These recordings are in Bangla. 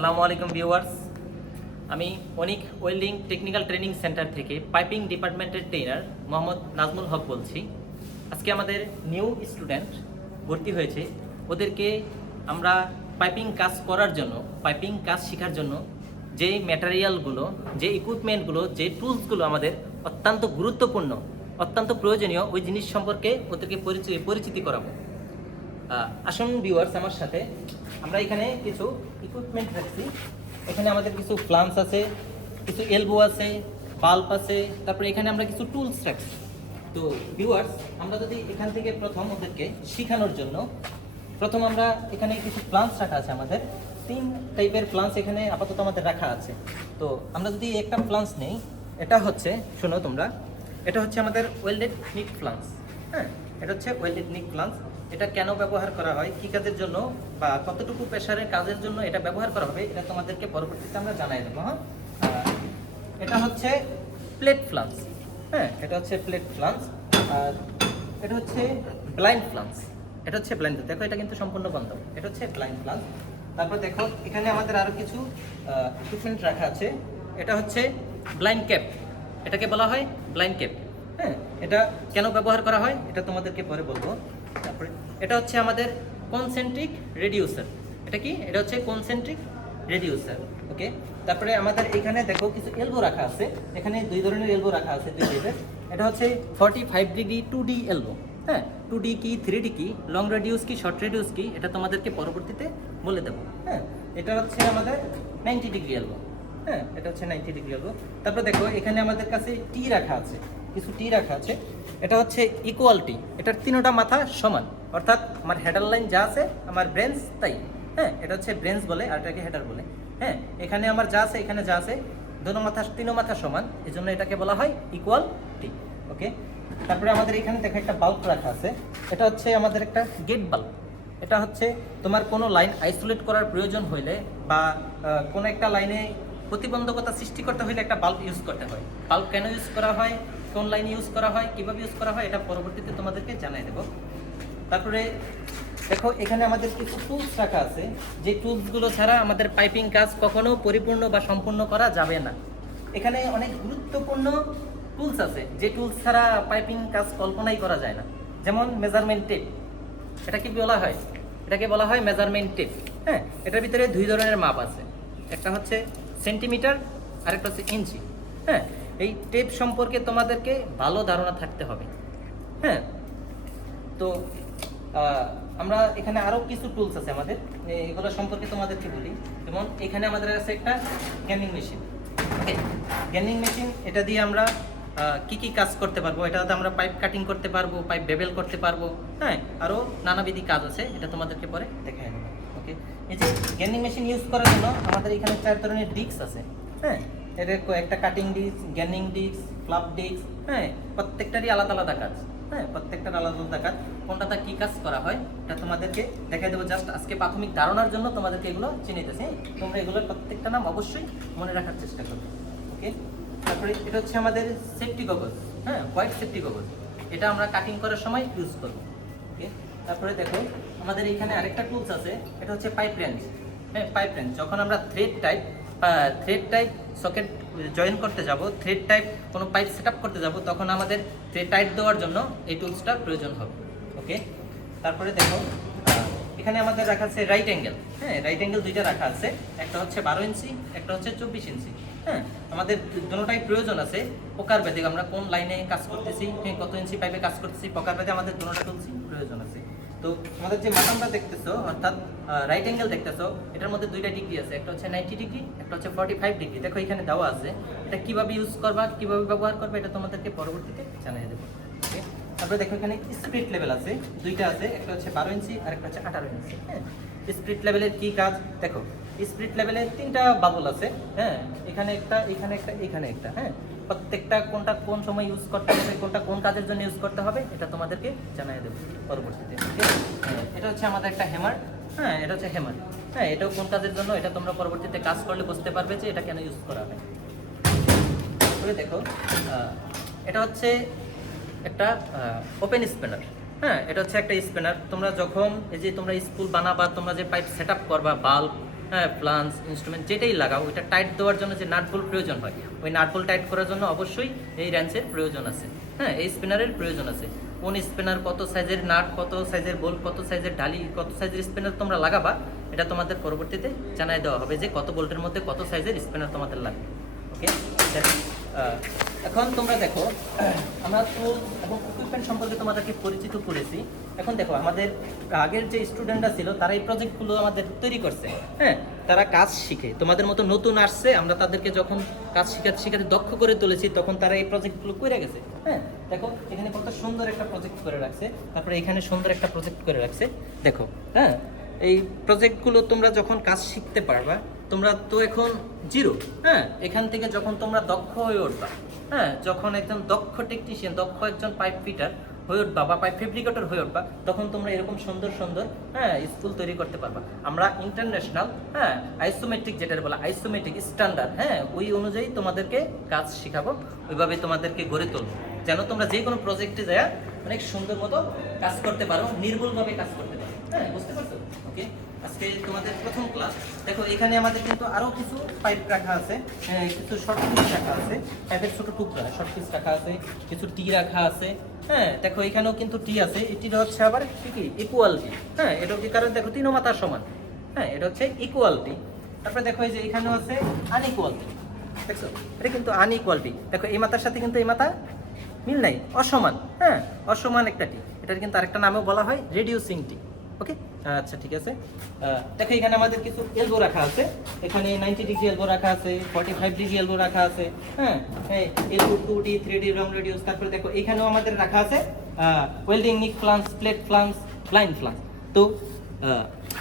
আসসালামু আলাইকুম ভিউয়ার্স। আমি Anik welding technical training centre থেকে পাইপিং ডিপার্টমেন্টের ট্রেনার মোহাম্মদ নাজমুল হক বলছি। আজকে আমাদের নিউ স্টুডেন্ট ভর্তি হয়েছে। ওদেরকে আমরা পাইপিং কাজ করার জন্য, পাইপিং কাজ শেখার জন্য যে ম্যাটেরিয়ালগুলো যে ইকুইপমেন্টগুলো যে টুলসগুলো আমাদের অত্যন্ত গুরুত্বপূর্ণ, অত্যন্ত প্রয়োজনীয়, ওই জিনিস সম্পর্কে ওদেরকে পরিচিতি করাবো। আসুন ভিউয়ার্স আমার সাথে। আমরা এখানে কিছু ইকুইপমেন্ট রাখছি। এখানে আমাদের কিছু ফ্লান্স আছে, কিছু এলবো আছে বাল্ব আছে, তারপরে এখানে আমরা কিছু টুলস রাখছি। তো ভিউয়ার্স আমরা যদি এখান থেকে প্রথম ওদেরকে শেখানোর জন্য, প্রথম আমরা এখানে কিছু প্লান্স রাখা আছে আমাদের। তিন টাইপের প্লান্স এখানে আপাতত আমাদের রাখা আছে। তো আমরা যদি একটা প্লান্স নেই, এটা হচ্ছে, শোনো তোমরা, এটা হচ্ছে আমাদের ওয়েল্ডেড নিক প্লান্স হ্যাঁ? এটা হচ্ছে ওয়েল্ডেড নিক প্লান্স এটা কেন ব্যবহার করা হয়, কী কাজের জন্য বা কতটুকু প্রেশারের কাজের জন্য এটা ব্যবহার করা হবে, এটা তোমাদেরকে পরবর্তীতে আমরা জানাই দেবো হ্যাঁ? এটা হচ্ছে প্লেট ফ্লান্স হ্যাঁ এটা হচ্ছে প্লেট ফ্লান্স আর এটা হচ্ছে ব্লাইন্ড ফ্লান্স এটা হচ্ছে ব্লাইন্ড দেখো এটা কিন্তু সম্পূর্ণ বন্ধ, এটা হচ্ছে ব্লাইন্ড ফ্লান্স তারপর দেখো এখানে আমাদের আরও কিছু ইকুইপমেন্ট রাখা আছে, এটা হচ্ছে ব্লাইন্ড ক্যাপ এটাকে বলা হয় ব্লাইন্ড ক্যাপ হ্যাঁ এটা কেন ব্যবহার করা হয়, এটা তোমাদেরকে পরে বলব। তারপরে এটা হচ্ছে আমাদের কনসেন্ট্রিক রেডিউসার এটা কি? এটা হচ্ছে কনসেন্ট্রিক রেডিউসার ওকে তারপরে আমাদের এখানে দেখো কিছু এলবো রাখা আছে। এখানে দুই ধরনের এলবো রাখা আছে দুই এটা হচ্ছে forty five degree two D elbow হ্যাঁ? টু ডি কি থ্রি ডি কি লং রেডিউস কি শর্ট রেডিউস কি, এটা তোমাদেরকে পরবর্তীতে বলে দেবো হ্যাঁ? এটা হচ্ছে আমাদের নাইনটি ডিগ্রি এলবো হ্যাঁ? এটা হচ্ছে নাইনটি ডিগ্রি এলবো তারপর দেখো এখানে আমাদের কাছে টি রাখা আছে। কিছু টি রাখা আছে। এটা হচ্ছে ইকুয়ালিটি এটার তিনোটা মাথা সমান। অর্থাৎ আমার হেডার লাইন যা আছে, আমার ব্রেঞ্চ তাই। হ্যাঁ এটা হচ্ছে ব্রেঞ্চ বলে আর এটাকে হেডার বলে। হ্যাঁ এখানে আমার যা আছে, এখানে যা আছে দোনো মাথা তিনো মাথা সমান। এই জন্য এটাকে বলা হয় ইকুয়াল টি। ওকে তারপরে আমাদের এখানে দেখো একটা বাল্ব রাখা আছে। এটা হচ্ছে আমাদের একটা গেট বাল্ব এটা হচ্ছে তোমার কোনো লাইন আইসোলেট করার প্রয়োজন হইলে বা কোনো একটা লাইনে প্রতিবন্ধকতা সৃষ্টি করতে হইলে একটা বাল্ব ইউজ করতে হয়। বাল্ব কেন ইউজ করা হয়? কোন লাইনে ইউজ করা হয়, কীভাবে ইউজ করা হয়, এটা পরবর্তীতে তোমাদেরকে জানাই দেবো। তারপরে দেখো, এখানে আমাদের কিছু টুলস রাখা আছে। যে টুলসগুলো ছাড়া আমাদের পাইপিং কাজ কখনো পরিপূর্ণ বা সম্পূর্ণ করা যাবে না। এখানে অনেক গুরুত্বপূর্ণ টুলস আছে, যে টুলস ছাড়া পাইপিং কাজ কল্পনাই করা যায় না। যেমন মেজারমেন্ট টেপ এটা কি বলা হয়। এটাকে বলা হয় মেজারমেন্ট টেপ হ্যাঁ এটার ভিতরে দুই ধরনের মাপ আছে। একটা হচ্ছে সেন্টিমিটার আর একটা হচ্ছে ইঞ্চি হ্যাঁ এই টেপ সম্পর্কে তোমাদেরকে ভালো ধারণা থাকতে হবে। হ্যাঁ? তো আমরা এখানে আরও কিছু টুলস আছে আমাদের। এগুলো সম্পর্কে তোমাদেরকে বলি। যেমন এখানে আমাদের আছে একটা গ্যানিং মেশিন গ্যানিং মেশিন এটা দিয়ে আমরা কি কি কাজ করতে পারব? এটাতে আমরা পাইপ কাটিং করতে পারব পাইপ বেবেল করতে পারব। হ্যাঁ? আরও নানাবিধি কাজ আছে, এটা তোমাদেরকে পরে দেখাই দেবো ওকে এই যে গ্যানিং মেশিন ইউজ করার জন্য আমাদের এখানে চার ধরনের ডিস্ক আছে। হ্যাঁ? ক- একটা কাটিং ডিস্ক গ্যানিং ডিস্ক ফ্লাপ ডিস্ক হ্যাঁ প্রত্যেকটারই আলাদা আলাদা কাজ হ্যাঁ প্রত্যেকটার আলাদা আলাদা কাজ। কোনটাতে কি কাজ করা হয়, এটা তোমাদেরকে দেখাই দেবো। জাস্ট আজকে প্রাথমিক ধারণার জন্য তোমাদেরকে এগুলো চিনিতেছি তোমরা এগুলোর প্রত্যেকটা নাম অবশ্যই মনে রাখার চেষ্টা করবে, ওকে? তারপরে এটা হচ্ছে আমাদের সেফটি গগল হ্যাঁ হোয়াইট সেফটি গগল এটা আমরা কাটিং করার সময় ইউজ করব, ওকে? তারপরে দেখো, আমাদের এখানে আরেকটা টুলস আছে, এটা হচ্ছে পাইপ রেঞ্জ হ্যাঁ পাইপ রেঞ্জ যখন আমরা thread type thread type socket join করতে যাব থ্রেড টাইপ কোনো পাইপ সেট করতে যাব, তখন আমাদের থ্রেড টাইট দেওয়ার জন্য এই টুলসটার প্রয়োজন হবে ওকে তারপরে দেখো এখানে আমাদের রাখা আছে রাইট অ্যাঙ্গেল হ্যাঁ রাইট অ্যাঙ্গেল দুইটা রাখা আছে, একটা হচ্ছে বারো ইঞ্চি, একটা হচ্ছে চব্বিশ ইঞ্চি হ্যাঁ? আমাদের দুটোটাই প্রয়োজন আছে প্রকার ভেদে আমরা কোন লাইনে কাজ করতেছি হ্যাঁ কত ইঞ্চি পাইপে কাজ করতেছি প্রকার ভেদে আমাদের দুটোটা টুলস প্রয়োজন আছে তো আমাদের যে মাথামটা দেখতেছো, অর্থাৎ রাইট অ্যাঙ্গেল দেখতেছো, এটার মধ্যে দুইটা ডিগ্রি আছে, একটা হচ্ছে নাইনটি ডিগ্রি একটা হচ্ছে ফর্টি ফাইভ ডিগ্রি দেখো, এখানে দেওয়া আছে। এটা কীভাবে ইউজ করবা, কীভাবে ব্যবহার করবে, এটা তোমাদেরকে পরবর্তীতে জানিয়ে দেবো। ওকে তারপরে দেখো এখানে স্প্রিট লেভেল আছে। দুইটা আছে একটা হচ্ছে বারো ইঞ্চি আর একটা হচ্ছে আঠারো ইঞ্চি হ্যাঁ? স্পিরিট লেভেলের কি কাজ? দেখো স্প্রিট লেভেলে তিনটা বাবল আছে হ্যাঁ? এখানে একটা এখানে একটা এখানে একটা হ্যাঁ? প্রত্যেকটা কোনটা কোন সময় ইউজ করতে হবে কোনটা কোন কাজের জন্য ইউজ করতে হবে এটা তোমাদেরকে জানিয়ে দেবো পরবর্তীতে হ্যাঁ, এটা হচ্ছে আমাদের একটা হ্যামার হ্যাঁ? এটা হচ্ছে হ্যামার হ্যাঁ? এটাও কোন কাজের জন্য? এটা তোমরা পরবর্তীতে কাজ করলে বুঝতে পারবে যে এটা কেন ইউজ করা হয়। দেখো এটা হচ্ছে একটা ওপেন স্প্যানার হ্যাঁ এটা হচ্ছে একটা স্প্যানার তোমরা যখন এই যে তোমরা স্কুল বানাবা, তোমরা যে পাইপ সেট করবা বাল্ব হ্যাঁ প্লান্স ইনস্ট্রুমেন্ট যেটাই লাগাও, ওইটা টাইট দেওয়ার জন্য যে নাটবল প্রয়োজন হয়, ওই নাটবল টাইট করার জন্য অবশ্যই এই র্যান্সের প্রয়োজন আছে। হ্যাঁ এই স্পিনারের প্রয়োজন আছে। কোন স্পিনার কত সাইজের নাট কত সাইজের বোল্ট কত সাইজের ঢালি কত সাইজের স্পিনার তোমরা লাগাবা, এটা তোমাদের পরবর্তীতে জানাই দেওয়া হবে যে কত বোল্টের মধ্যে কত সাইজের স্পিনার তোমাদের লাগবে। ওকে এখন তোমরা দেখো, আমরা টুল এবং ইকুইপমেন্ট সম্পর্কে তোমাদেরকে পরিচিত করেছি। এখন দেখো, আমাদের আগের যে স্টুডেন্টরা ছিল, তারা এই প্রজেক্টগুলো আমাদের তৈরি করছে। হ্যাঁ তারা কাজ শিখে। তোমাদের মতো নতুন আসছে, আমরা তাদেরকে যখন কাজ শিখাতে শিখাতে দক্ষ করে তুলেছি, তখন তারা এই প্রজেক্টগুলো করে গেছে। হ্যাঁ দেখো, এখানে কত সুন্দর একটা প্রজেক্ট করে রাখছে। তারপরে এখানে সুন্দর একটা প্রজেক্ট করে রাখছে। দেখো হ্যাঁ এই প্রজেক্টগুলো তোমরা যখন কাজ শিখতে পারবা তোমরা তো এখন জিরো হ্যাঁ? এখান থেকে যখন তোমরা দক্ষ হয়ে উঠবা হ্যাঁ? যখন একজন দক্ষ টেকনিশিয়ান দক্ষ একজন পাইপ ফিটার হয়ে উঠবা বা পাইপ ফেব্রিকেটর হয়ে উঠবা, তখন তোমরা এরকম সুন্দর সুন্দর হ্যাঁ স্কুল তৈরি করতে পারবা। আমরা ইন্টারন্যাশনাল হ্যাঁ আইসোমেট্রিক যেটা বলা আইসোমেট্রিক স্ট্যান্ডার্ড হ্যাঁ ওই অনুযায়ী তোমাদেরকে কাজ শেখাবো, ওইভাবে তোমাদেরকে গড়ে তুলবো। যেন তোমরা যে কোনো প্রজেক্টে যায় অনেক সুন্দর মতো কাজ করতে পারো, নির্ভুলভাবে কাজ করতে হ্যাঁ বুঝতে পারছ? ওকে আজকে তোমাদের প্রথম ক্লাস দেখো এখানে আমাদের কিন্তু আরও কিছু রাখা আছে। হ্যাঁ, কিছু শর্ট রাখা আছে। টুকরা রাখা আছে। কিছু টি রাখা আছে। হ্যাঁ দেখো এখানেও কিন্তু টি আছে। হচ্ছে আবার হ্যাঁ এটা কি কারণ? দেখো সমান। হ্যাঁ এটা হচ্ছে ইকুয়ালিটি তারপরে দেখো এই যে আছে দেখছ? এটা কিন্তু দেখো সাথে কিন্তু মাথা মিল নাই। অসমান। হ্যাঁ অসমান একটা টি। এটার কিন্তু আরেকটা নামেও বলা হয় রেডিউসিং টি। ওকে আচ্ছা ঠিক আছে। দেখো, এখানে আমাদের কিছু এলবো রাখা আছে। এখানে নাইনটি ডিগ্রি এলবো রাখা আছে ফর্টি ফাইভ ডিগ্রি এলবো রাখা আছে হ্যাঁ? Elbow two D three D long radius তারপরে দেখো, এখানেও আমাদের রাখা আছে ওয়েল্ডিং নিক ফ্লান্স প্লেট ফ্লান্স ব্লাইন্ড ফ্লান্স তো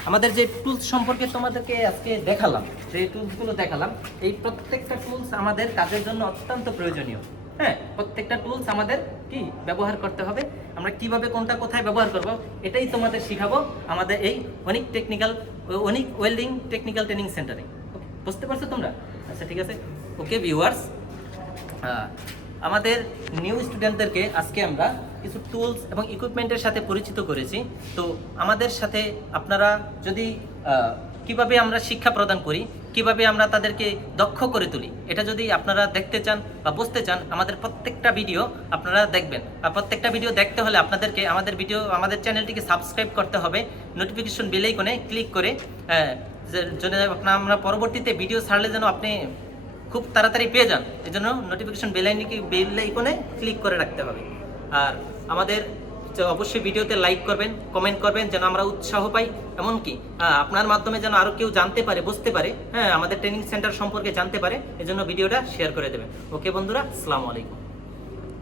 আমাদের যে টুলস সম্পর্কে তোমাদেরকে আজকে দেখালাম, যে টুলসগুলো দেখালাম, এই প্রত্যেকটা টুলস আমাদের কাজের জন্য অত্যন্ত প্রয়োজনীয়। হ্যাঁ প্রত্যেকটা টুলস আমাদের কি ব্যবহার করতে হবে, আমরা কীভাবে কোনটা কোথায় ব্যবহার করব, এটাই তোমাদের শিখাবো আমাদের এই অনেক টেকনিক্যাল অনেক ওয়েল্ডিং টেকনিক্যাল ট্রেনিং সেন্টারে বুঝতে পারছ তোমরা? আচ্ছা ঠিক আছে। ওকে ভিউয়ার্স আমাদের নিউ স্টুডেন্টদেরকে আজকে আমরা কিছু টুলস এবং ইকুইপমেন্টের সাথে পরিচিত করেছি। তো আমাদের সাথে আপনারা যদি কীভাবে আমরা শিক্ষা প্রদান করি কীভাবে আমরা তাদেরকে দক্ষ করে তুলি? এটা যদি আপনারা দেখতে চান বা বুঝতে চান আমাদের প্রত্যেকটা ভিডিও আপনারা দেখবেন। আর প্রত্যেকটা ভিডিও দেখতে হলে আপনাদেরকে আমাদের ভিডিও আমাদের চ্যানেলটিকে সাবস্ক্রাইব করতে হবে। নোটিফিকেশন বেলেই কোণে ক্লিক করে আহ, যে- যেন আপনার আমরা পরবর্তীতে ভিডিও ছাড়লে যেন আপনি খুব তাড়াতাড়ি পেয়ে যান। এই জন্য নোটিফিকেশন বেল আইকনে ক্লিক করে রাখতে হবে। আর আমাদের অবশ্যই ভিডিওতে লাইক করবেন কমেন্ট করবেন যেন আমরা উৎসাহ পাই। এমনকি আপনার মাধ্যমে যেন আরও কেউ জানতে পারে, বুঝতে পারে হ্যাঁ আমাদের ট্রেনিং সেন্টার সম্পর্কে জানতে পারে, এজন্য ভিডিওটা শেয়ার করে দেবেন। ওকে বন্ধুরা, আসসালামু আলাইকুম।